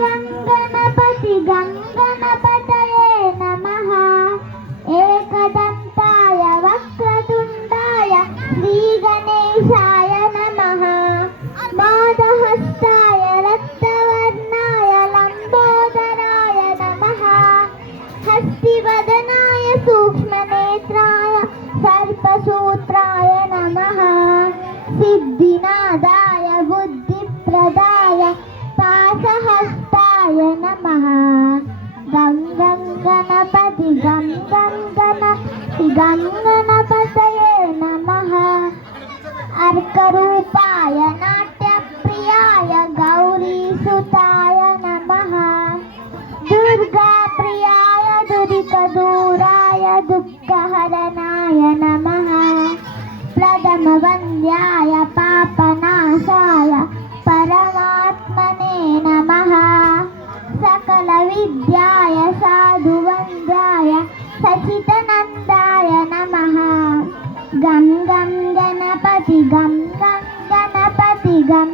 गं गणपति गं गणपतये नमः। एकदन्ताय, वक्रतुण्डाय, श्रीगणेशाय नमः। मोदहस्ताय, रक्तवर्णाय, लम्बोदराय नमः। हस्तिवदनाय, सूक्ष्मनेत्राय, सर्पसूत्राय नमः। सिद्धिनादाय, बुद्धिप्रदाय नमः गं गं गणपति गं गं गणपति गं गणपतये नमः अर्करूपाय नाट्यप्रियाय गौरीसुताय नमः दुर्गाप्रियाय दुरितदूराय दुःखहरणाय नमः प्रथमवन्द्याय విద్యాయ సాధువంద్యాయ సచితనందాయ నమ గం గం గణపతి గం గం గణపతి గం